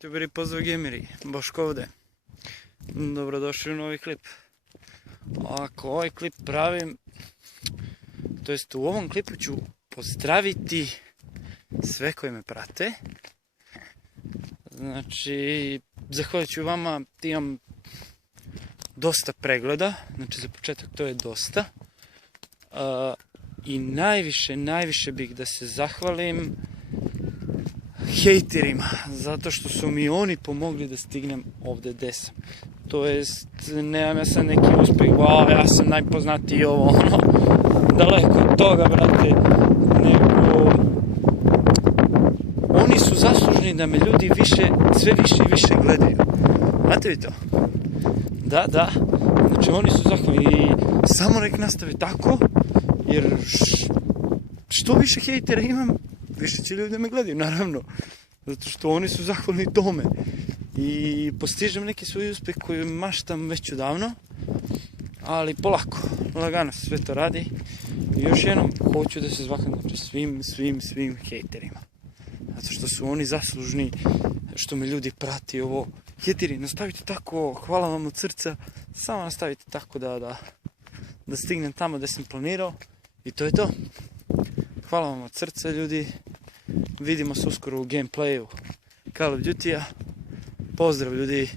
Youtuberi, pozdrav gameri, Boško ovdje. Dobrodošli u novi klip. Ako ovaj klip pravim, to jest u ovom klipu ću pozdraviti sve koji me prate. Znači, zahvalit ću vama, imam dosta pregleda, znači za početak to je dosta. I najviše bih da se zahvalim hejterima, zato što su mi oni pomogli da stignem ovdje gdje sam. To jest, nemam ja sad neki uspjeh, wow, ja sam najpoznatiji ovo, daleko od toga, brate, nego oni su zaslužni da me ljudi sve više i više gledaju. Znate vi to? Da, znači oni su zahvalni i samo nek nastavi tako, jer što više hejtera imam, više će ljudi da me gledaju, naravno. Zato što oni su zahvalni tome. I postižem neki svoj uspjeh koji maštam već odavno. Ali polako, lagano se sve to radi. I još jednom hoću da se zahvalim svim hejterima. Zato što su oni zaslužni što me ljudi prati ovo. Hejteri, nastavite tako, hvala vam od srca. Samo nastavite tako da stignem tamo gdje sam planirao. I to je to. Hvala vam od srca, ljudi. Vidimo se uskoro u gameplayu Call of Duty-a. Pozdrav, ljudi.